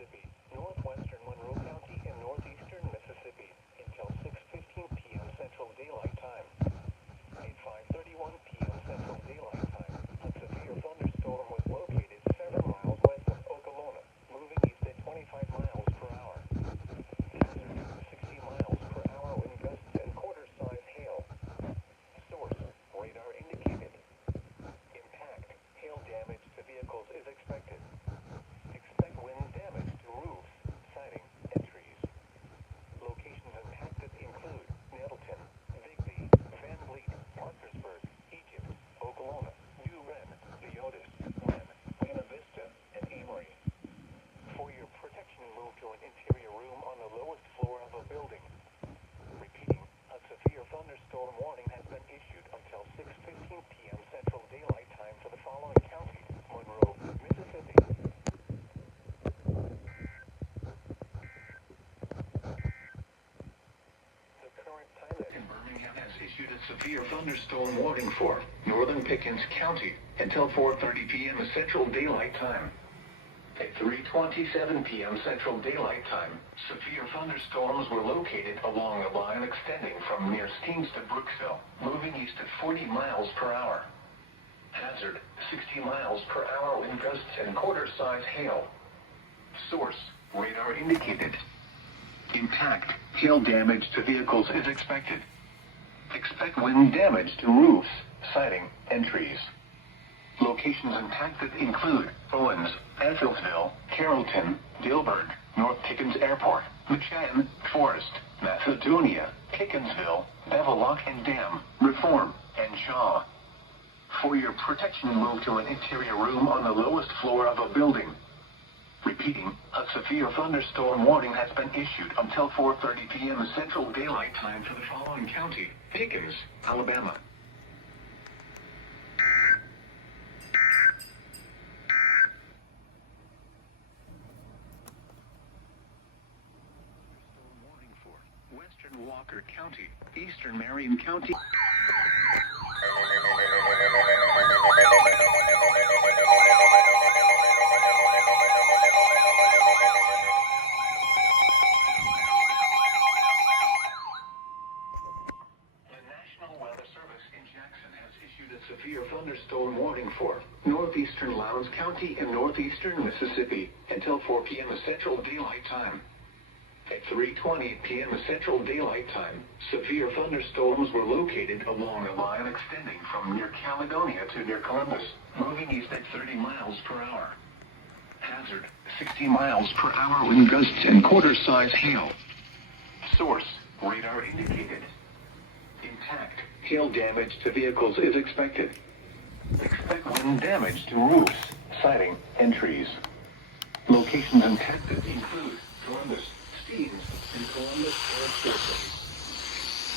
Mississippi, northwestern Monroe County, and northeastern Mississippi until 6:15 p.m. Central Daylight Time. At 5:31 p.m. Central Daylight Time, a severe thunderstorm was located 7 miles west of Okolona, moving east at 25 miles per hour. Hazard: 60 miles per hour wind gusts and quarter-size hail. Source: radar indicated. Impact: hail damage to vehicles is expected. Expect wind damage to roofs, siding, and trees. Locations impacted include Nettleton, Vigby, Van Vliet, Parkersburg, Egypt, Okolona, New Wren, Leotis, Wren, Buena Vista, and Amory. For your protection, move to an interior room on the lowest floor of a building. Repeating, a severe thunderstorm warning has been issued until 6:15 p.m. Central Daylight Time for the following counties: Monroe, Mississippi. The current time in Birmingham has issued a severe thunderstorm warning for northern Pickens County until 4:30 p.m. Central Daylight Time. At 3:27 p.m. Central Daylight Time, severe thunderstorms were located along a line extending from near Steens to Brooksville, moving east at 40 miles per hour. Hazard: 60 miles per hour wind gusts and quarter-size hail. Source: radar indicated. Impact: hail damage to vehicles is expected. Expect wind damage to roofs, siding, and trees. Locations impacted include Owens, Anthillsville, Carrollton, Dilburg, North Pickens Airport, Machan, Forest, Macedonia, Pickensville, Bevellock and Dam, Reform, and Shaw. For your protection, move to an interior room on the lowest floor of a building. Repeating, a severe thunderstorm warning has been issued until 4:30 p.m. Central Daylight Time for the following county: Pickens, Alabama. Warning for Western Walker County, Eastern Marion County. Severe thunderstorm warning for northeastern Lowndes County and northeastern Mississippi until 4 p.m. Central Daylight Time. At 3:20 p.m. Central Daylight Time, severe thunderstorms were located along a line extending from near Caledonia to near Columbus, moving east at 30 miles per hour. Hazard: 60 miles per hour wind gusts and quarter-size hail. Source: radar indicated. Impact: hail damage to vehicles is expected. Expect wind damage to roofs, siding, and trees. Locations impacted include Columbus, Steens, and Columbus Air Force Base.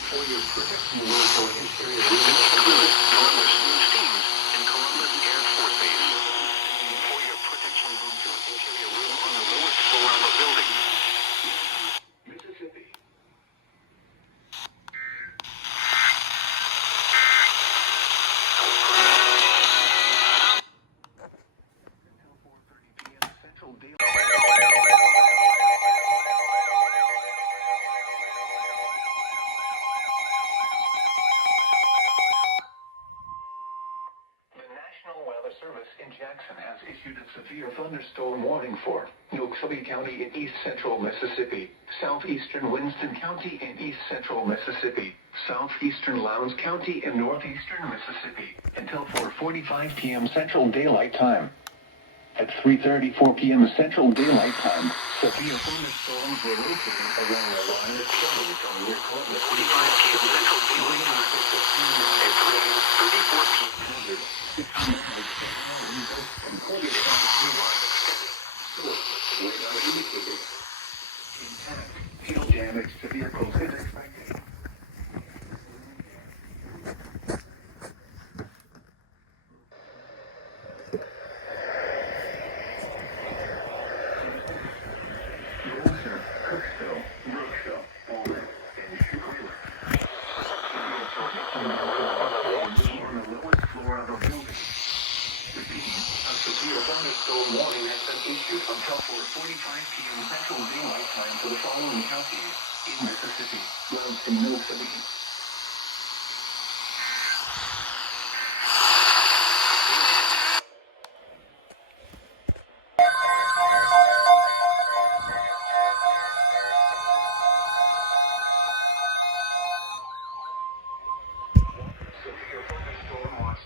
For your protection, move to an interior room include Columbus, Steens, and Columbus Air Force Base. For your protection, move to an interior room on the lowest floor of a building. Mississippi. Service in Jackson has issued a severe thunderstorm warning for Noxubee County in east central Mississippi, southeastern Winston County in east central Mississippi, southeastern Lowndes County and northeastern Mississippi until 4:45 p.m. Central Daylight Time. At 3:34 p.m. Central Daylight Time, severe thunderstorms were located along the line extending from near Columbus. 45 p.m. Central Daylight Time. At 3:34 p.m. Hail damage to vehicles is expected. Kirksville, Brooksville, Walnut, and Schuylkill. On the lowest floor of a building. Repeating, a severe thunderstorm warning has been issued until 4:45 p.m. Central Daylight Time for the following counties in Mississippi: Lansing, Mill City.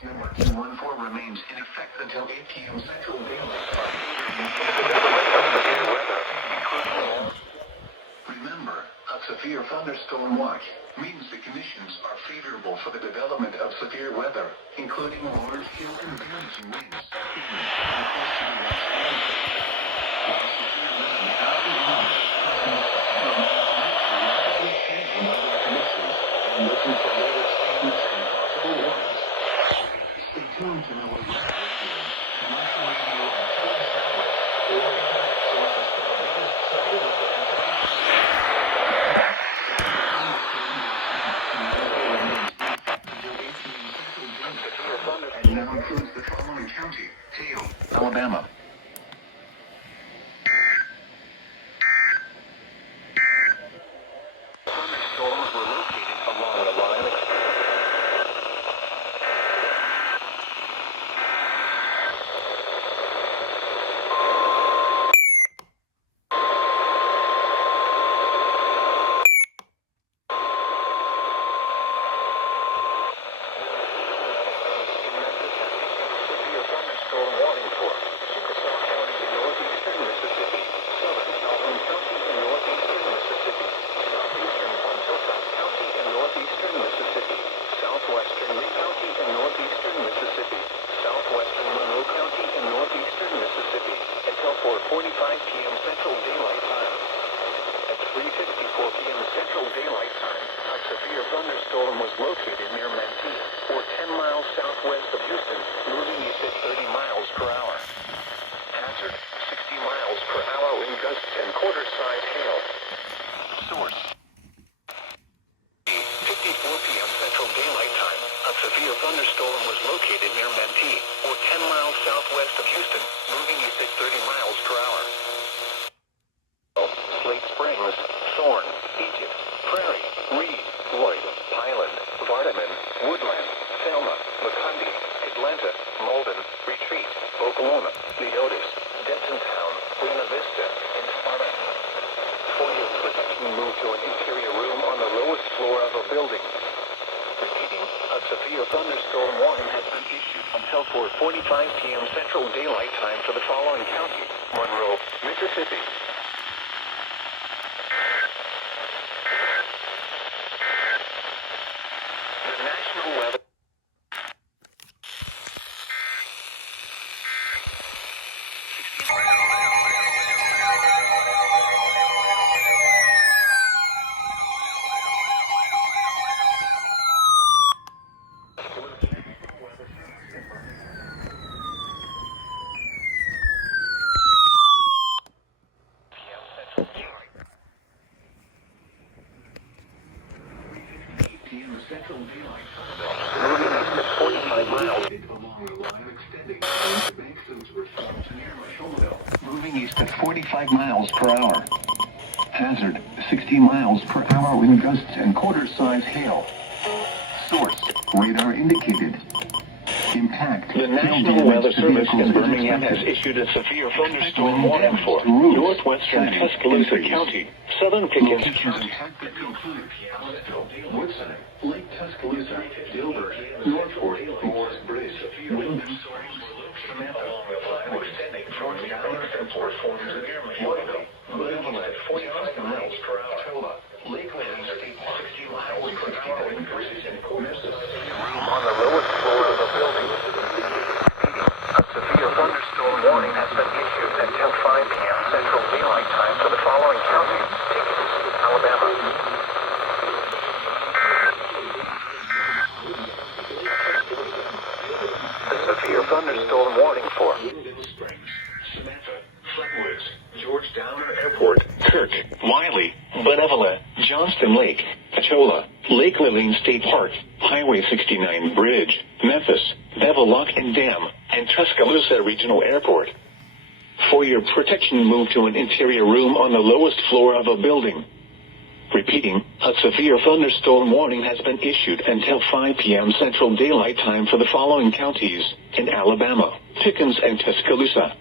Number 214 remains in effect until 8 p.m. Central Daylight Time. Remember, a severe thunderstorm watch means the conditions are favorable for the development of severe weather, including large hail and damaging winds. Listen for weather statements and possible warnings. Stay tuned to know what you're doing. Commercial radio and television networks or internet sources for the latest severe weather information. And now includes the following county: Hale, Alabama. Thunderstorms were located along the line of thunderstorm was located near Manti, or 10 miles southwest of Houston, moving east at 30 miles per hour. Hazard, 60 miles per hour wind gusts and quarter-size hail. Source: 54 p.m. Central Daylight Time. A severe thunderstorm was located near Manti, or 10 miles southwest of Houston, moving east at 30 miles per hour. Slate Springs, Thorn, Egypt, Prairie, Reed, Lloyd, Highland, Vardaman, Woodland, Selma, McCundy, Atlanta, Malden, Retreat, Oklahoma, Leotis, Dentontown, Buena Vista, and Sparta. For your protection, move to an interior room on the lowest floor of a building. Repeating, a severe thunderstorm warning has been issued until 4:45 p.m. Central Daylight Time for the following counties: Monroe, Mississippi. The National Weather Central Daylight Time. Moving east at 45 miles along the line extending to banks of near Mashomaville. Moving east at 45 miles per hour. Hazard, 60 miles per hour wind gusts and quarter-size hail. Source: radar indicated. Impact. The National Weather Service in Birmingham has issued a severe thunderstorm warning for northwestern Tuscaloosa County, southern Pickens County, Woodside, Lake Tuscaloosa, Dilbert, Northport, Morris Bridge, Windham, Samantha, extending towards the island airport forms near Miami, moving at 45 miles per hour. Lake Living State 60 miles per hour increases in Mississippi. Room on the lowest floor of the building. A severe thunderstorm warning has been issued until 5 p.m. Central Daylight Time for the following counties: Pickens, Alabama. The severe thunderstorm warning for Linden Springs, Samantha, Flatwoods, George Downer Airport, Kirk, Wiley, Benevola, Johnston Lake, Pachola, Lake Lillian State Park, Highway 69 Bridge, Memphis, Bevel Lock and Dam, and Tuscaloosa Regional Airport. For your protection, move to an interior room on the lowest floor of a building. Repeating, a severe thunderstorm warning has been issued until 5 p.m. Central Daylight Time for the following counties in Alabama, Pickens, and Tuscaloosa.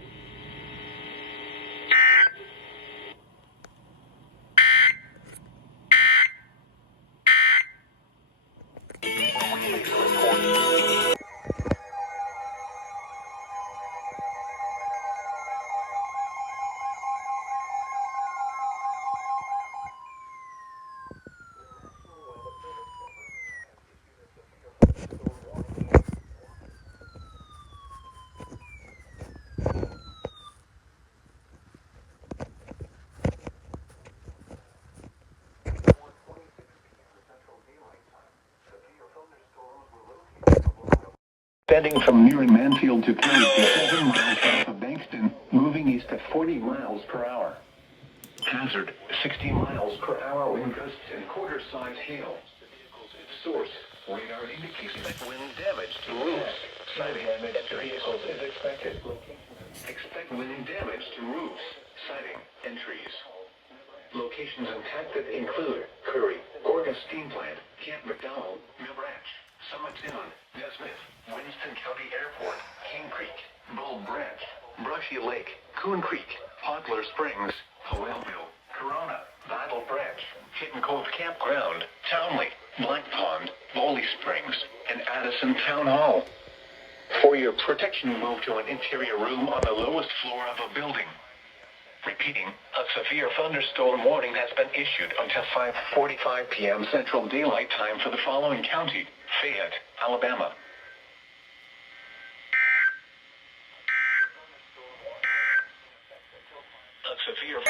Bending from near Manfield to 37 miles south of Bankston, moving east at 40 miles per hour. Hazard, 60 miles per hour wind gusts and quarter-size hail. Source, radar indicates wind damage to roofs. Side damage to vehicles is expected. Expect wind damage to roofs, siding, and trees. Locations impacted include Curry, Gorgas Steam Plant, Camp McDowell, Mill Ranch, Summit Dune, Nesmith, Winston County Airport, King Creek, Bull Branch, Brushy Lake, Coon Creek, Poplar Springs, Howellville, Corona, Battle Branch, Kitten Cove Campground, Townley, Black Pond, Bowley Springs, and Addison Town Hall. For your protection, move to an interior room on the lowest floor of a building. Repeating, a severe thunderstorm warning has been issued until 5:45 p.m. Central Daylight Time for the following county, Fayette, Alabama. A severe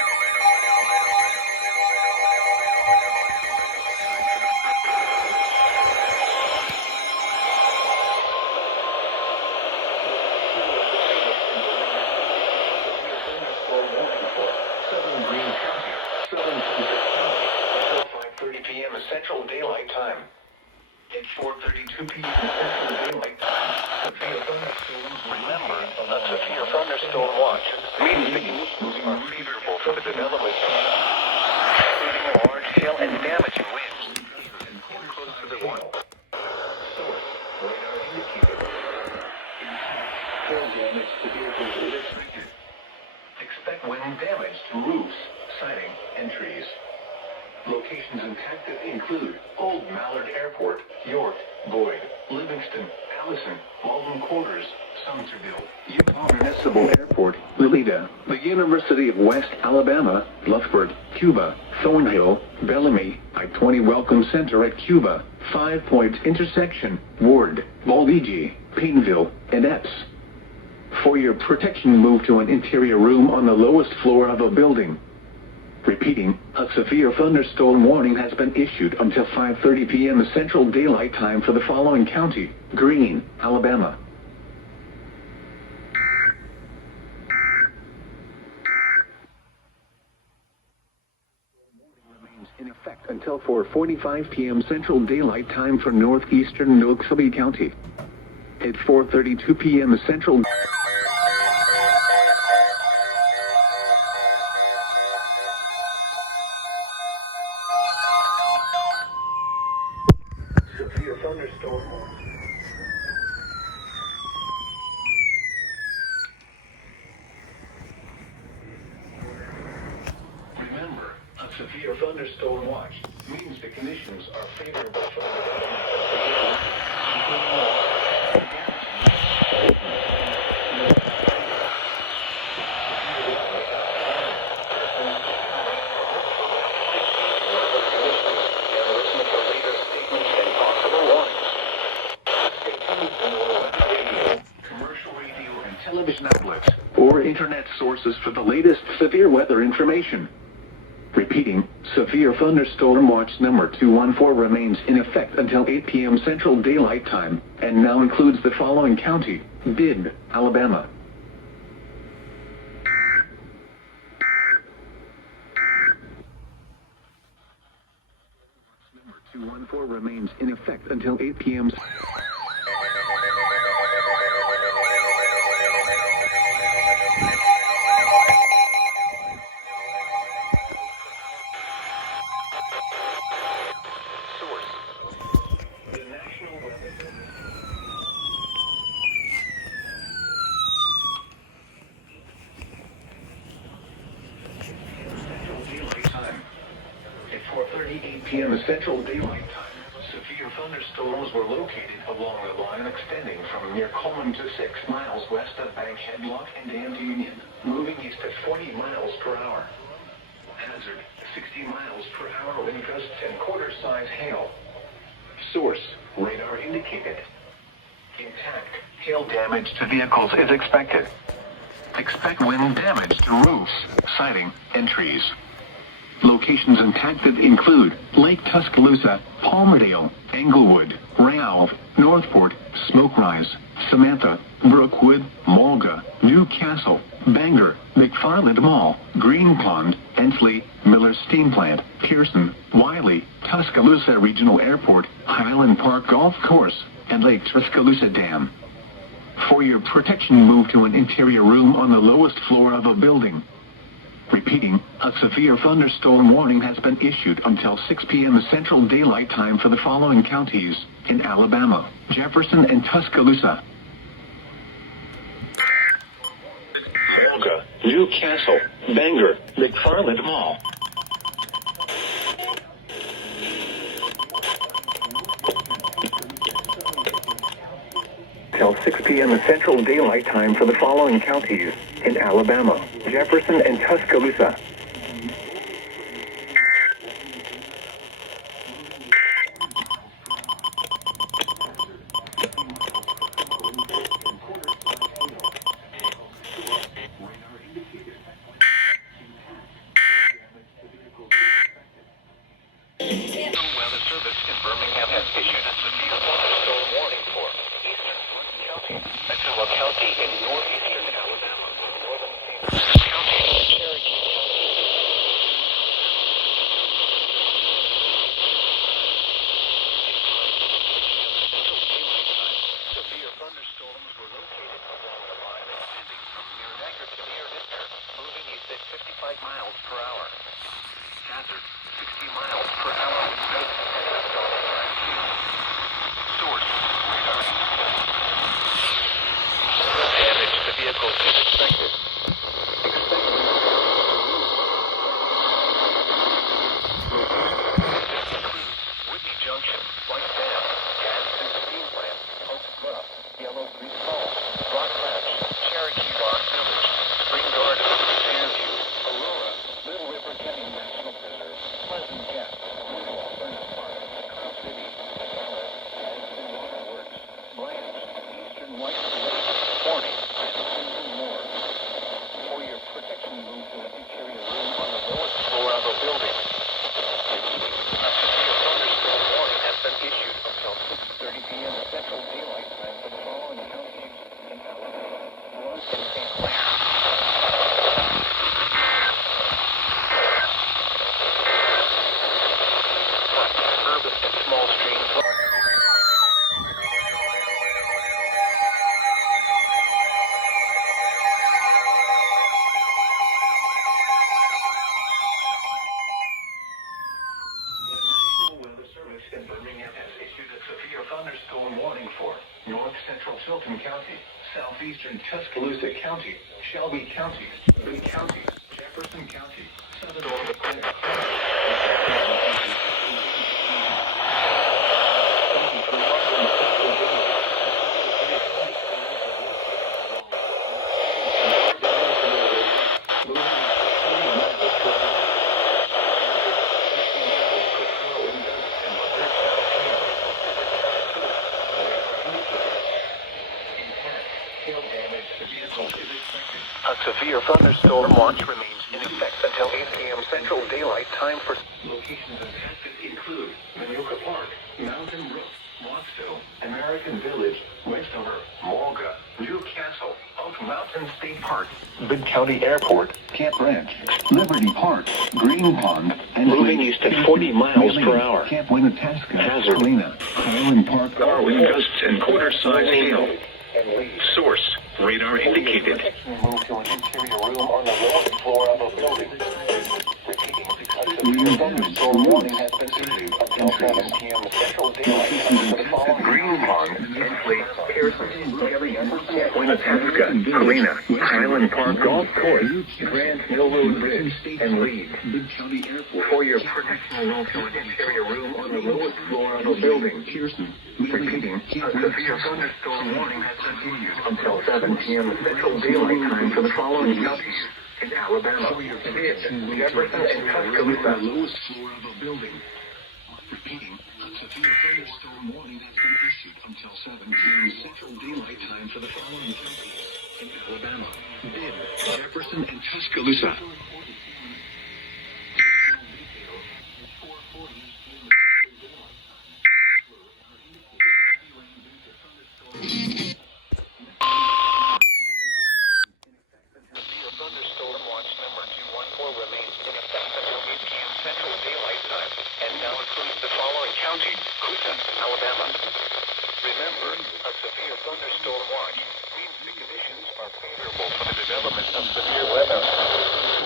Central Daylight Time. At 4:32 p.m. Central Daylight Time, remember, a severe thunderstorm watch means the conditions are favorable for the development of large hail and damaging winds. Close to the wall. Source, radar indicated. Hail damage to vehicles is expected. Expect wind damage to roofs, siding, and trees. Locations impacted include Old Mallard Airport, York, Boyd, Livingston, Allison, Walden Quarters, Sumterville, Utah Municipal Airport, Lilita, the University of West Alabama, Bluffport, Cuba, Thornhill, Bellamy, I-20 Welcome Center at Cuba, 5 Points Intersection, Ward, Baldigi, Painville, and Epps. For your protection, move to an interior room on the lowest floor of a building. Repeating, a severe thunderstorm warning has been issued until 5:30 p.m. Central Daylight Time for the following county, Greene, Alabama. Remains in effect until 4:45 p.m. Central Daylight Time for northeastern Noxubee County. At 4:32 p.m. Central severe thunderstorm warning. Remember, a severe thunderstorm watch means the conditions are favorable for the development of severe television outlets or internet sources for the latest severe weather information. Repeating, severe thunderstorm watch number 214 remains in effect until 8 p.m. Central Daylight Time and now includes the following county, Bibb, Alabama. Number 214 remains in effect until 8 p.m. p.m. Central Daylight Time. Severe thunderstorms were located along the line extending from near Coleman to 6 miles west of Bankhead Lock and Dam Union, moving east at 40 miles per hour. Hazard, 60 miles per hour wind gusts and quarter-size hail. Source, radar indicated. Intact, hail damage to vehicles is expected. Expect wind damage to roofs, siding, and trees. Locations impacted include Lake Tuscaloosa, Palmerdale, Englewood, Ralph, Northport, Smoke Rise, Samantha, Brookwood, Mulga, Newcastle, Bangor, McFarland Mall, Green Pond, Ensley, Miller Steam Plant, Pearson, Wiley, Tuscaloosa Regional Airport, Highland Park Golf Course, and Lake Tuscaloosa Dam. For your protection, move to an interior room on the lowest floor of a building. Repeating, a severe thunderstorm warning has been issued until 6 p.m. Central Daylight Time for the following counties in Alabama: Jefferson and Tuscaloosa, Mulga, Newcastle, Bangor, McFarland Mall. Till 6 p.m. Central Daylight Time for the following counties in Alabama: Jefferson and Tuscaloosa. Weather Service in Birmingham has issued a severe thunderstorm warning for eastern Gordon County, Metro County, and northeastern Alabama, northern St. County, Cherokee County. Central Daylight Time, severe thunderstorms were located along the line extending from near Niagara to near Nitter, moving east at 55 miles per hour. Hazard, 60 miles per hour with gusts and source, radar. Damage to vehicles is expected. Whitney Junction, White Dam, Gadsden Steam Plant, Oak Bluff, Yellow Creek Falls, Rock Ledge, Cherokee Rock Village, Spring Garden, Fairview, Aurora, Little River Canyon National Preserve, Pleasant Gap, Woodwall, Furnace Park, Crow City, Dallas, Gadsden Waterworks, Blanche, Eastern White Lake, Forney, and more. For your protection, move to an interior room on the lowest floor of a building. A severe thunderstorm warning has been issued until 6:30 p.m. Central Daylight Time for the following counties in Alabama, Lawrence, and St. Clair. Urban and small streams. In Birmingham has issued a severe thunderstorm warning for north central Tilton County, southeastern Tuscaloosa County, Shelby County, Lee County, Jefferson County, southern North County. A severe thunderstorm watch remains in effect until 8 a.m. Central Daylight Time for locations affected include Manuka Park, Mountain Brook, Wattsville, American Village, Westover, Mulga, Newcastle, Oak Mountain State Park, Big County Airport, Camp Ranch, Liberty Park, Green Pond, and moving east at 40 miles per hour. Camp Winnetasca, Hazard, Helena, Highland Park, wind gusts and quarter-size hail. Source, radar indicated. Move to an interior room on the lowest floor of a building. Repeating, a severe thunderstorm warning has been issued until 7 p.m. Central Daylight Time for the following Green Pond, Ensley, Pearson, Camp Winnetasca, Pasca, Helena, Highland Park Golf Course, Grand Hill Road Bridge, and Leeds. For your protection, move to an interior room on the lowest floor of a building. Repeating, a severe thunderstorm warning has been issued until 7 p.m. Central Daylight Time for the following counties in Alabama, Bibb, Jefferson, and Tuscaloosa. Lowest floor of a building. Repeating, a severe thunderstorm warning has been issued until 7 p.m. Central Daylight Time for the following counties in Alabama, Bibb, Jefferson, and Tuscaloosa. Thunderstorm watch number 214 remains in effect until 8 p.m. Central Daylight Time, and now includes the following counties: Coosa, Alabama. Remember, a severe thunderstorm watch means the conditions are favorable for the development of severe weather.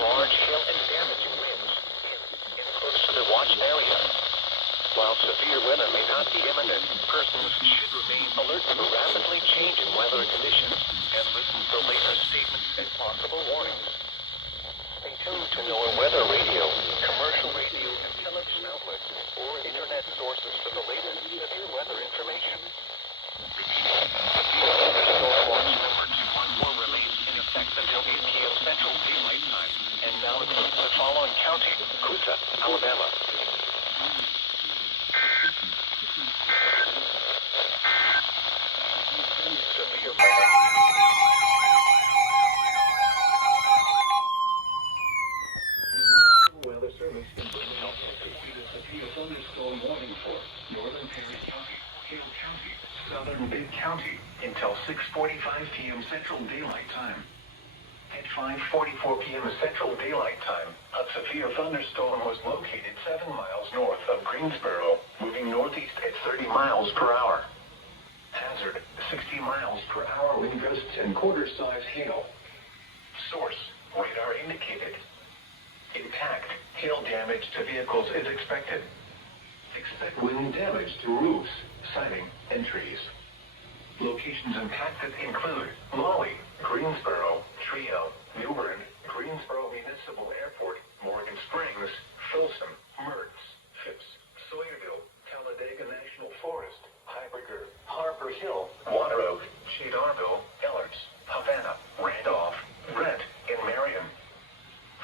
Large hail and damaging winds in close to the watch area. While severe weather may not be imminent, persons should remain alert to rapidly changing weather conditions and listen for latest statements and possible warnings. Stay tuned to NOAA Weather Radio, commercial radio, and television outlets, or internet sources for the latest severe weather information. Repeating, severe thunderstorm watch number 214 remains in effect until 8 p.m. Central Daylight Time, and now includes the following counties: Coosa, Alabama. Severe weather. Weather Service in Birmingham issued a severe thunderstorm warning for northern Perry County, Hale County, southern Bibb County until 6:45 p.m. Central Daylight Time. At 5:44 p.m. Central Daylight Time, a severe thunderstorm was located 7 miles north of Greensboro, moving northeast at 30 miles per hour. Hazard, 60 miles per hour wind gusts and quarter-size hail. Source, radar indicated. Impact, hail damage to vehicles is expected. Expect wind damage to roofs, siding, and trees. Locations impacted include Molly, Greensboro, Trio, New Bern, Greensboro Municipal Airport, Morgan Springs, Folsom, Mertz, Phipps, Sawyerville, Talladega National Forest, Heiberger, Harper Hill, Water Oak, Cedarville, Ellerts, Havana, Randolph, Brent, and Marion.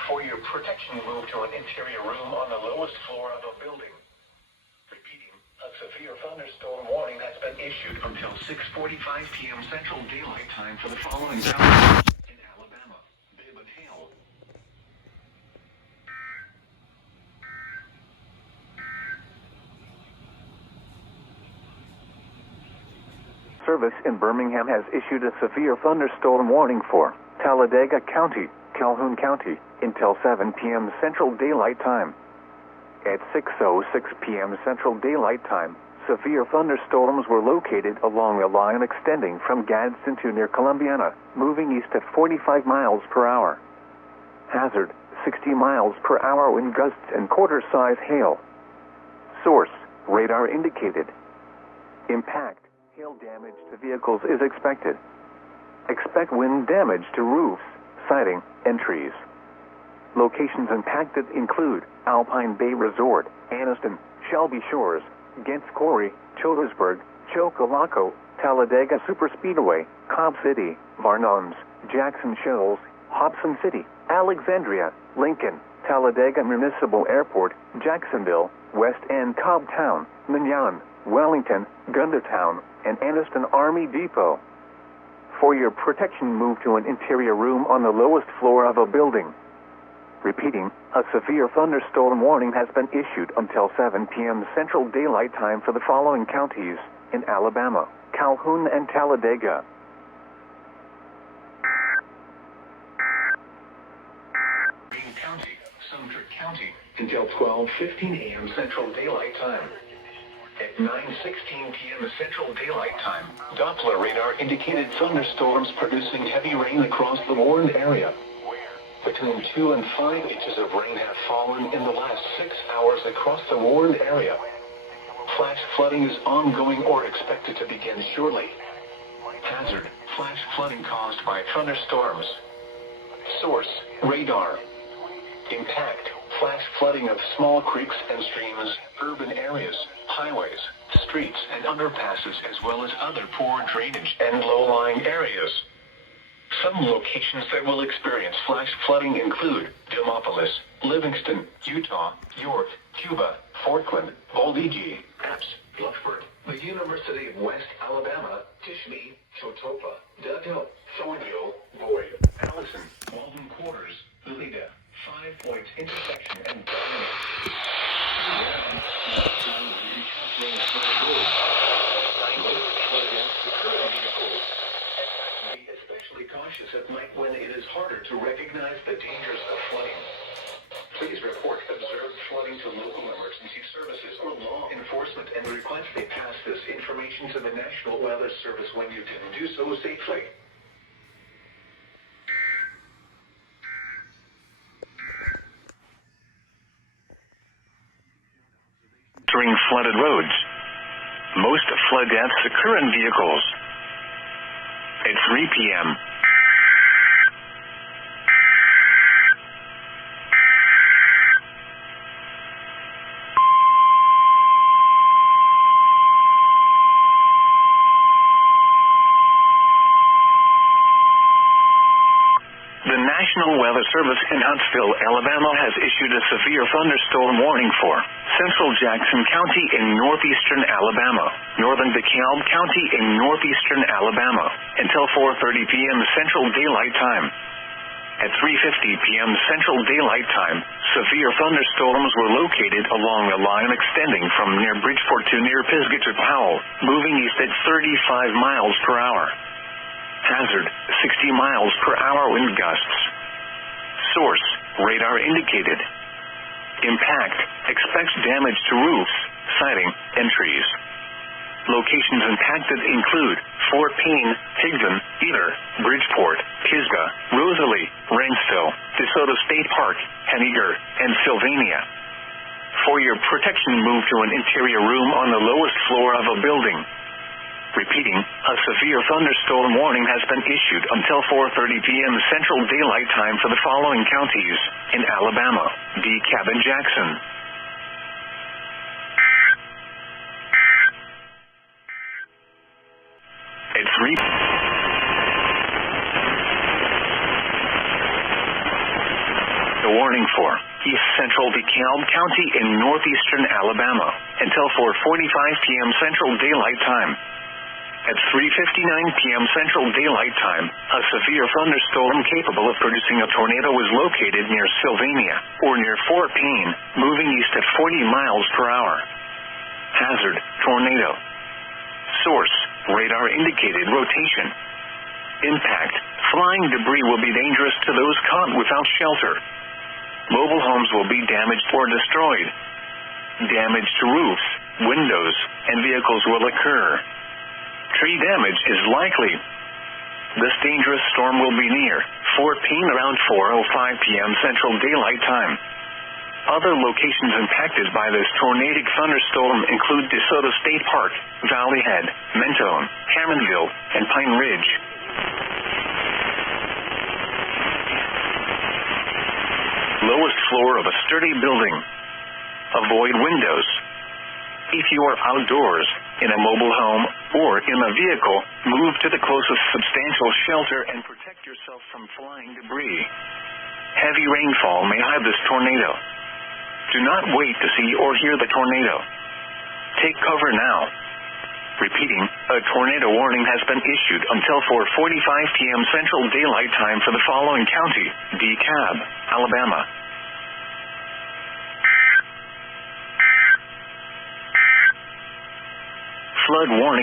For your protection, move to an interior room on the lowest floor of a building. Repeating, a severe thunderstorm warning has been issued until 6:45 p.m. Central Daylight Time for the following counties in Alabama, Bibb and Hale. Service in Birmingham has issued a severe thunderstorm warning for Talladega County, Calhoun County, until 7 p.m. Central Daylight Time. At 6:06 p.m. Central Daylight Time, severe thunderstorms were located along a line extending from Gadsden to near Columbiana, moving east at 45 miles per hour. Hazard, 60 miles per hour wind gusts and quarter-size hail. Source, radar indicated. Impact, hail damage to vehicles is expected. Expect wind damage to roofs, siding, and trees. Locations impacted include Alpine Bay Resort, Anniston, Shelby Shores, Gents Quarry, Childersburg, Chocolaco, Talladega Superspeedway, Cobb City, Varnums, Jackson Shoals, Hobson City, Alexandria, Lincoln, Talladega Municipal Airport, Jacksonville, West End Cobb Town, Mignon, Wellington, Gundertown, and Anniston Army Depot. For your protection, move to an interior room on the lowest floor of a building. Repeating, a severe thunderstorm warning has been issued until 7 p.m. Central Daylight Time for the following counties in Alabama, Calhoun and Talladega. Greene County, Sumter County, until 12:15 a.m. Central Daylight Time. At 9:16 p.m. Central Daylight Time, Doppler radar indicated thunderstorms producing heavy rain across the warned area. Between 2 and 5 inches of rain have fallen in the last 6 hours across the warned area. Flash flooding is ongoing or expected to begin shortly. Hazard, Flash flooding caused by thunderstorms. Source, radar. Impact, flash flooding of small creeks and streams, urban areas, highways, streets and underpasses, as well as other poor drainage and low-lying areas. Some locations that will experience flash flooding include Demopolis, Livingston, Utah, York, Cuba, Portland, Bemidji, Apps, Blufford, the University of West Alabama, Tishbe, Chotopa, Dugdale, Thornhill, Boyd, Allison, Walden Quarters, Lida, 5 Points Intersection, and Dominant. Be especially cautious at night when it is harder to recognize the dangers of flooding. Please report observed flooding to local emergency services or law enforcement and request they pass this information to the National Weather Service when you can do so safely. During flooded roads, most flood deaths occur in vehicles. At 3 p.m., the National Weather Service in Huntsville, Alabama has issued a severe thunderstorm warning for central Jackson County in northeastern Alabama, northern DeKalb County in northeastern Alabama, until 4:30 p.m. Central Daylight Time. At 3:50 p.m. Central Daylight Time, severe thunderstorms were located along a line extending from near Bridgeport to near Pisgah to Powell, moving east at 35 miles per hour. Hazard, 60 miles per hour wind gusts. Source, radar indicated. Impact, expects damage to roofs, siding, and trees. Locations impacted include Fort Payne, Higdon, Eder, Bridgeport, Pisgah, Rosalie, Rainsville, DeSoto State Park, Henniger, and Sylvania. For your protection, move to an interior room on the lowest floor of a building. Repeating, a severe thunderstorm warning has been issued until 4:30 p.m. Central Daylight Time for the following counties in Alabama: DeKalb and Jackson. At 3 the warning for East Central DeKalb County in northeastern Alabama until 4:45 p.m. Central Daylight Time. At 3:59 p.m. Central Daylight Time, a severe thunderstorm capable of producing a tornado was located near Sylvania, or near Fort Payne, moving east at 40 miles per hour. Hazard, tornado. Source, radar indicated rotation. Impact, flying debris will be dangerous to those caught without shelter. Mobile homes will be damaged or destroyed. Damage to roofs, windows, and vehicles will occur. Tree damage is likely. This dangerous storm will be near Fort Payne around 4:05 p.m. Central Daylight Time. Other locations impacted by this tornadic thunderstorm include DeSoto State Park, Valley Head, Mentone, Hammondville, and Pine Ridge. Lowest floor of a sturdy building. Avoid windows. If you are outdoors, in a mobile home, or in a vehicle, move to the closest substantial shelter and protect yourself from flying debris. Heavy rainfall may hide this tornado. Do not wait to see or hear the tornado. Take cover now. Repeating, a tornado warning has been issued until 4:45 p.m. Central Daylight Time for the following county: DeKalb, Alabama. Flood warning.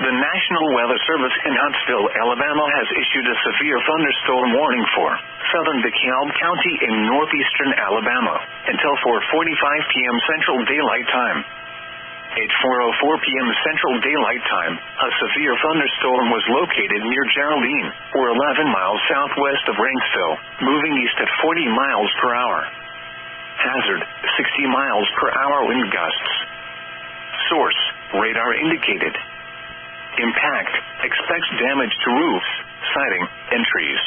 The National Weather Service in Huntsville, Alabama has issued a severe thunderstorm warning for southern DeKalb County in northeastern Alabama until 4:45 p.m. Central Daylight Time. At 4:04 p.m. Central Daylight Time, a severe thunderstorm was located near Geraldine, or 11 miles southwest of Rainsville, moving east at 40 miles per hour. Hazard, 60 miles per hour wind gusts. Source, radar indicated. Impact, expects damage to roofs, siding, and trees.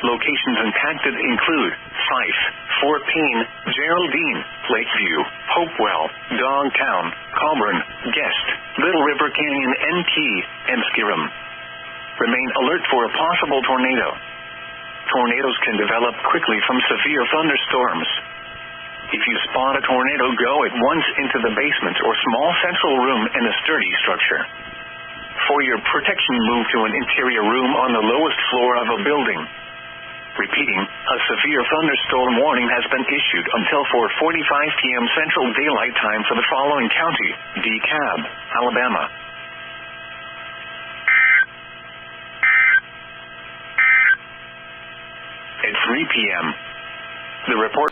Locations impacted include Fife, Fort Payne, Geraldine, Lakeview, Hopewell, Dogtown, Colburn, Guest, Little River Canyon NT, and Skirum. Remain alert for a possible tornado. Tornadoes can develop quickly from severe thunderstorms. If you spot a tornado, go at once into the basement or small central room in a sturdy structure. For your protection, move to an interior room on the lowest floor of a building. Repeating, a severe thunderstorm warning has been issued until 4:45 p.m. Central Daylight Time for the following county: DeKalb, Alabama. At 3 p.m., the report...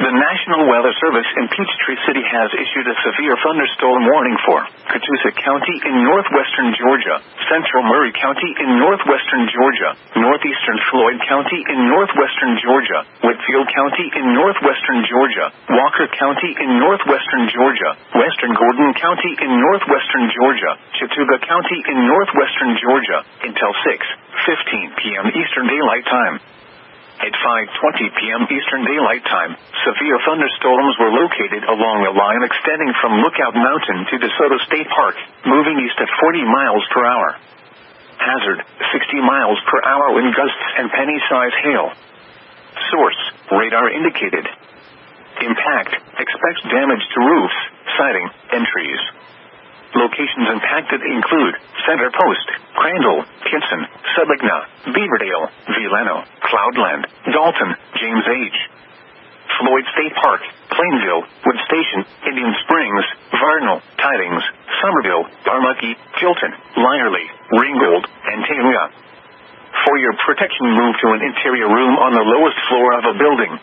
The National Weather Service in Peachtree City has issued a severe thunderstorm warning for Catoosa County in northwestern Georgia, central Murray County in northwestern Georgia, northeastern Floyd County in northwestern Georgia, Whitfield County in northwestern Georgia, Walker County in northwestern Georgia, western Gordon County in northwestern Georgia, Chattooga County in northwestern Georgia, until 6:15 p.m. Eastern Daylight Time. At 5:20 p.m. Eastern Daylight Time, severe thunderstorms were located along a line extending from Lookout Mountain to DeSoto State Park, moving east at 40 miles per hour. Hazard, 60 miles per hour wind gusts and penny-size hail. Source, radar indicated. Impact, expects damage to roofs, siding, and trees. Locations impacted include Center Post, Crandall, Kitson, Subigna, Beaverdale, Vilano, Cloudland, Dalton, James H. Floyd State Park, Plainville, Wood Station, Indian Springs, Vernal, Tidings, Somerville, Darmucky, Tilton, Lyerly, Ringgold, and Tayuga. For your protection, move to an interior room on the lowest floor of a building.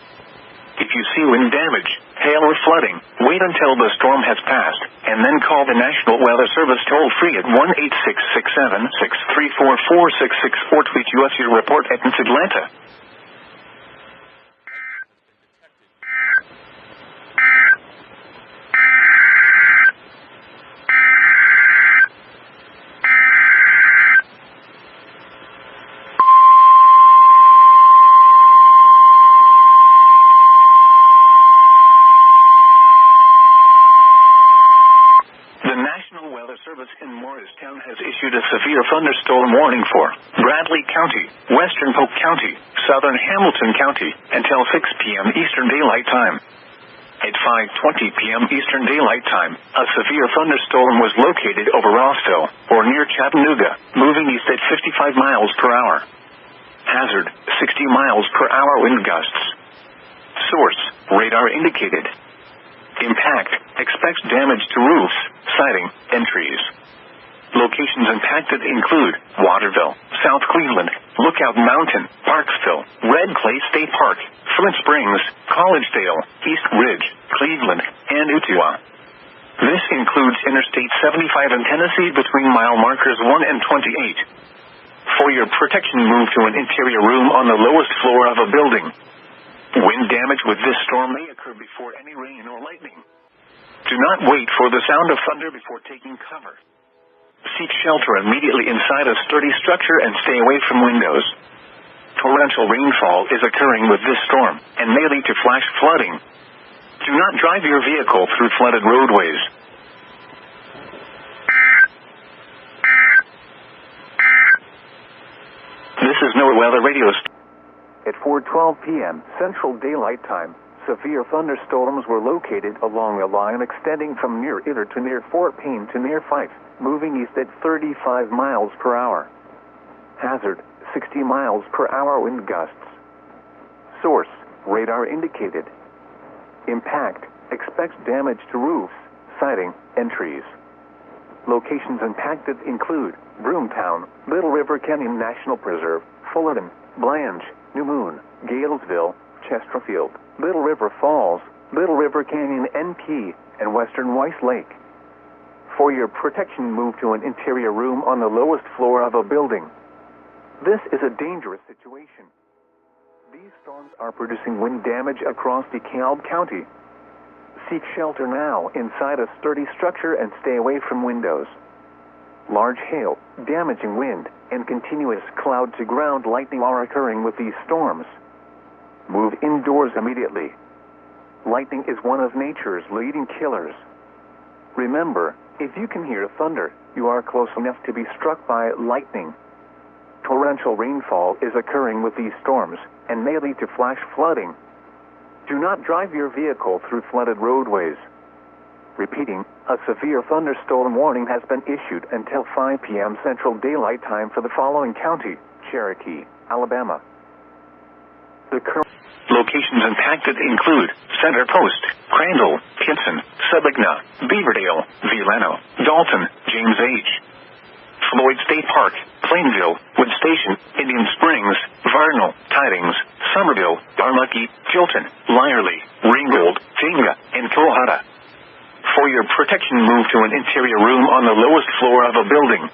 If you see wind damage, hail or flooding, wait until the storm has passed, and then call the National Weather Service toll-free at 1-866-763-4466 or tweet us your report at Atlanta. In Morristown has issued a severe thunderstorm warning for Bradley County, Western Polk County, Southern Hamilton County, until 6 p.m. Eastern Daylight Time. At 5:20 p.m. Eastern Daylight Time, a severe thunderstorm was located over Rossville, or near Chattanooga, moving east at 55 miles per hour. Hazard, 60 miles per hour wind gusts. Source, radar indicated. Impact, expects damage to roofs, siding, and trees. Locations impacted include Waterville, South Cleveland, Lookout Mountain, Parksville, Red Clay State Park, Flint Springs, Collegedale, East Ridge, Cleveland, and Utuwa. This includes Interstate 75 in Tennessee between mile markers 1 and 28. For your protection, move to an interior room on the lowest floor of a building. Wind damage with this storm may occur before any rain or lightning. Do not wait for the sound of thunder before taking cover. Seek shelter immediately inside a sturdy structure and stay away from windows. Torrential rainfall is occurring with this storm and may lead to flash flooding. Do not drive your vehicle through flooded roadways. This is NOAA Weather Radio. At 4:12 p.m. Central Daylight Time, severe thunderstorms were located along a line extending from near Itter to near Fort Payne to near Fife, moving east at 35 miles per hour. Hazard, 60 miles per hour wind gusts. Source, radar indicated. Impact, expects damage to roofs, siding, and trees. Locations impacted include Broomtown, Little River Canyon National Preserve, Fullerton, Blanche, New Moon, Galesville, Chesterfield, Little River Falls, Little River Canyon NP, and Western Weiss Lake. For your protection, move to an interior room on the lowest floor of a building. This is a dangerous situation. These storms are producing wind damage across DeKalb County. Seek shelter now inside a sturdy structure and stay away from windows. Large hail, damaging wind, and continuous cloud-to-ground lightning are occurring with these storms. Move indoors immediately. Lightning is one of nature's leading killers. Remember, if you can hear thunder, you are close enough to be struck by lightning. Torrential rainfall is occurring with these storms and may lead to flash flooding. Do not drive your vehicle through flooded roadways. Repeating, a severe thunderstorm warning has been issued until 5 p.m. Central Daylight Time for the following county: Cherokee, Alabama. The current Locations impacted include Center Post, Crandall, Pinson, Sebigna, Beaverdale, Vilano, Dalton, James H. Floyd State Park, Plainville, Wood Station, Indian Springs, Vernal, Tidings, Somerville, Darlucky, Tilton, Lyerly, Ringgold, Tinga, and Cohata. For your protection, move to an interior room on the lowest floor of a building.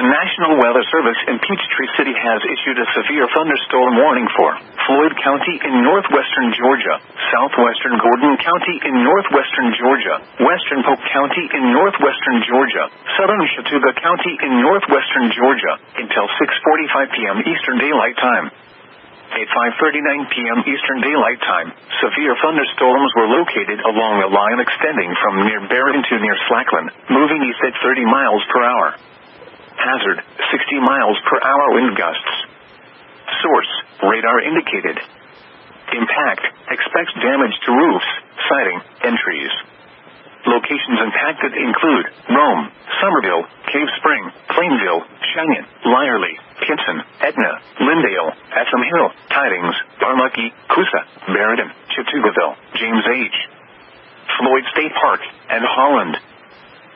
National Weather Service in Peachtree City has issued a severe thunderstorm warning for Floyd County in northwestern Georgia, southwestern Gordon County in northwestern Georgia, western Polk County in northwestern Georgia, southern Chattooga County in northwestern Georgia, until 6:45 p.m. Eastern Daylight Time. At 5:39 p.m. Eastern Daylight Time, severe thunderstorms were located along a line extending from near Barron to near Slackland, moving east at 30 miles per hour. Hazard, 60 miles per hour wind gusts. Source, radar indicated. Impact, expects damage to roofs, siding, and trees. Locations impacted include Rome, Somerville, Cave Spring, Plainville, Cheyenne, Lyerly, Pinson, Etna, Lindale, Etham Hill, Tidings, Darlucky, Coosa, Barrington, Chattooga, James H. Floyd State Park, and Holland.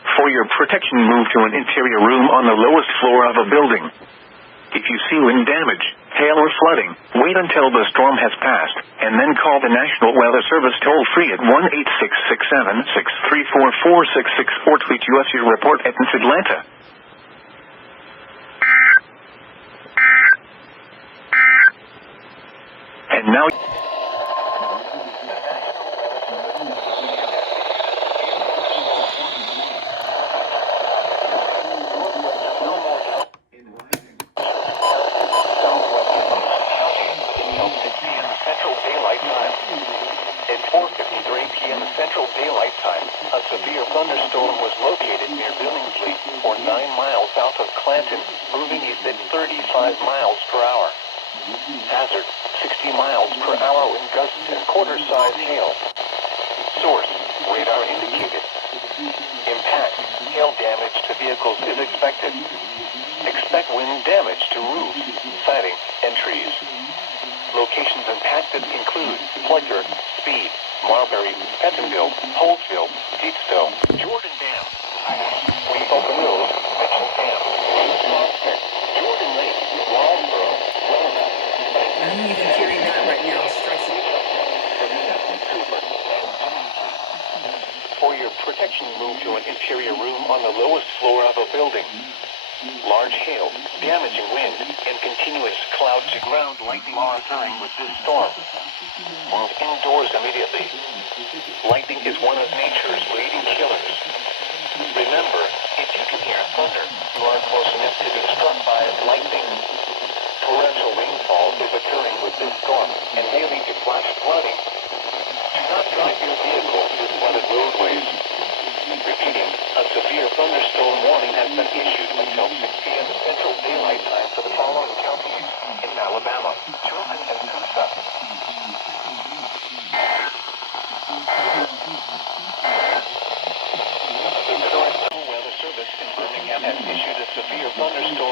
For your protection, move to an interior room on the lowest floor of a building. If you see wind damage, hail, or flooding, wait until the storm has passed, and then call the National Weather Service toll-free at 1-866-7-634-466 or tweet us your report at Atlanta. And now... At 4:53 p.m. Central Daylight Time, a severe thunderstorm was located near Billingsley, or 9 miles south of Clanton, moving east at 35 miles per hour. Hazard, 60 miles per hour wind gusts and quarter-size hail. Source, radar indicated. Impact, hail damage to vehicles is expected. Expect wind damage to roofs, siding, and trees. Locations impacted include Plucker, Speed, Marbury, Pentonville, Holtville, Peekstow, Jordan Dam, Open Mills, Mitchell Dam, Prospect, Jordan Lake, Waldboro, Lona. I'm even hearing that right now. Strikes it. For your protection, move to an interior room on the lowest floor of a building. Large hail, damaging wind, and continuous cloud-to-ground lightning are occurring with this storm. Move indoors immediately. Lightning is one of nature's leading killers. Remember, if you can hear thunder, you are close enough to be struck by lightning. Torrential rainfall is occurring with this storm and may lead to flash flooding. Do not drive your vehicle through flooded roadways. Repeating, a severe thunderstorm warning has been issued until 6 p.m. Central Daylight Time for the following counties in Alabama: Jordan and Coosa.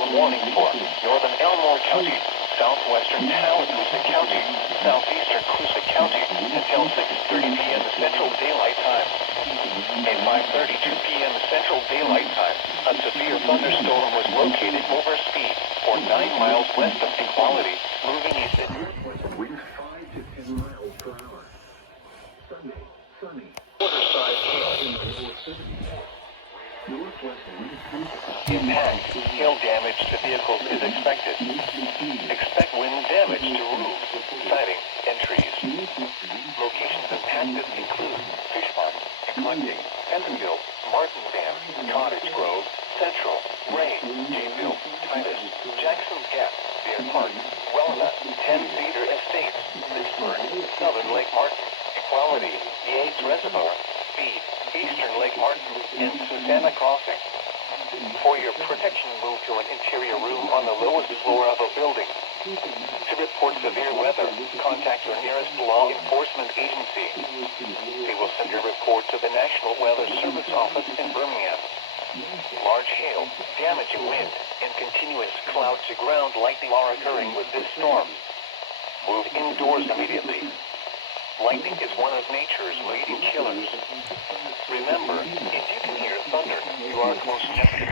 thunderstorm warning for northern Elmore County, southwestern Tallapoosa County, southeastern Coosa County until 6:30 p.m. Central Daylight Time. At 5:32 p.m. Central Daylight Time, a severe thunderstorm was located over speed for 9 miles west of Equality, moving east at Winds 5 to 10 miles per hour. Sunday, sunny. quarter-size hail. Northwest winds 3 to Impact, hail damage to vehicles is expected. Expect wind damage to roofs, siding, and trees. Locations impacted include Fish Pond, Eclectic, Pentonville, Martin Dam, Cottage Grove, Central, Ray, Jayville, Titus, Jackson's Gap, Bear Park, Welna, 10 Cedar Estates, Lynchburg, Southern Lake Martin, Equality, EAS Reservoir, Speed, Eastern Lake Martin, and Susanna Crossing. For your protection, move to an interior room on the lowest floor of a building. To report severe weather, contact your nearest law enforcement agency. They will send your report to the National Weather Service office in Birmingham. Large hail, damaging wind, and continuous cloud-to-ground lightning are occurring with this storm. Move indoors immediately. Lightning is one of nature's leading killers. Remember, if you can hear thunder, you are close enough to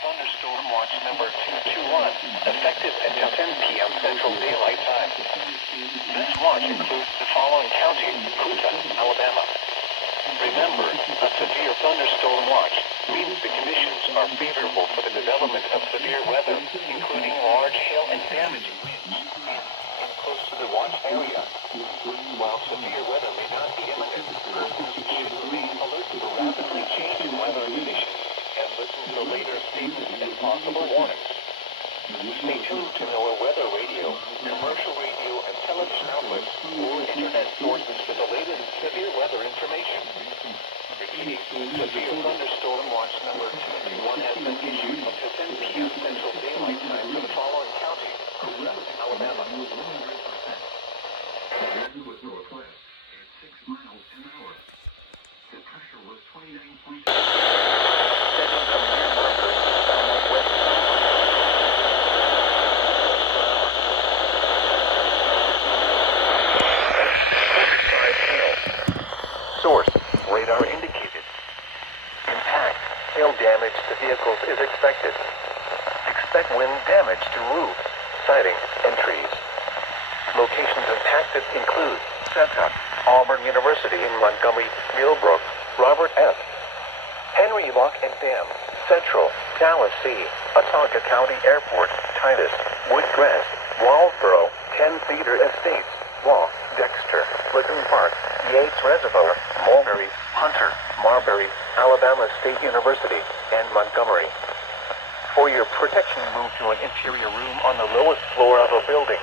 thunderstorm watch number 221, effective until 10 p.m. Central Daylight Time. This watch includes the following counties: Coosa, Alabama. Remember, a severe thunderstorm watch means the conditions are favorable for the development of severe weather, including large hail and damaging winds, and close to the watch area. While severe weather may not be imminent, persons should remain alert to rapidly changing weather conditions and listen to later statements and possible warnings. Stay tuned to NOAA weather radio, commercial radio, and television outlets, or internet sources for the latest severe weather information. Repeating, severe thunderstorm watch number 221 has been issued up to 10 p.m. Central Daylight Time for the following counties: Coosa, Alabama. The wind was northwest at 6 miles an hour. The pressure was 29.2. Sending from near markers southwest. Source, radar indicated. Impact, hail damage to vehicles is expected. Expect wind damage to roofs, siding, and trees. Locations impacted include Santa, Auburn University in Montgomery, Millbrook, Robert F. Henry Lock and Dam, Central, Dallas C, Autauga County Airport, Titus, Woodgrass, Waldboro, 10 Cedar Estates, Wall, Dexter, Lagoon Park, Yates Reservoir, Mulberry, Hunter, Marbury, Alabama State University, and Montgomery. For your protection, move to an interior room on the lowest floor of a building.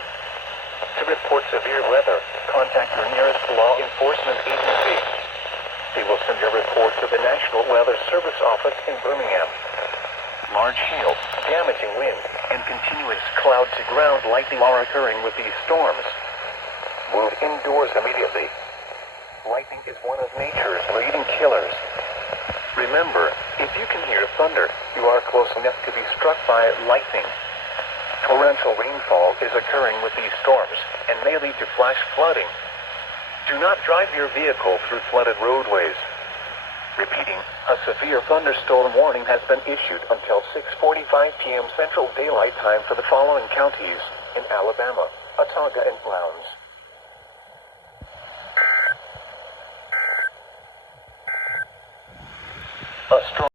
To report severe weather, contact your nearest law enforcement agency. They will send your report to the National Weather Service office in Birmingham. Large hail, damaging wind, and continuous cloud-to-ground lightning are occurring with these storms. Move indoors immediately. Lightning is one of nature's leading killers. Remember, if you can hear thunder, you are close enough to be struck by lightning. Torrential rainfall is occurring with these storms and may lead to flash flooding. Do not drive your vehicle through flooded roadways. Repeating, a severe thunderstorm warning has been issued until 6:45 p.m. Central Daylight Time for the following counties in Alabama, Autauga, and Browns.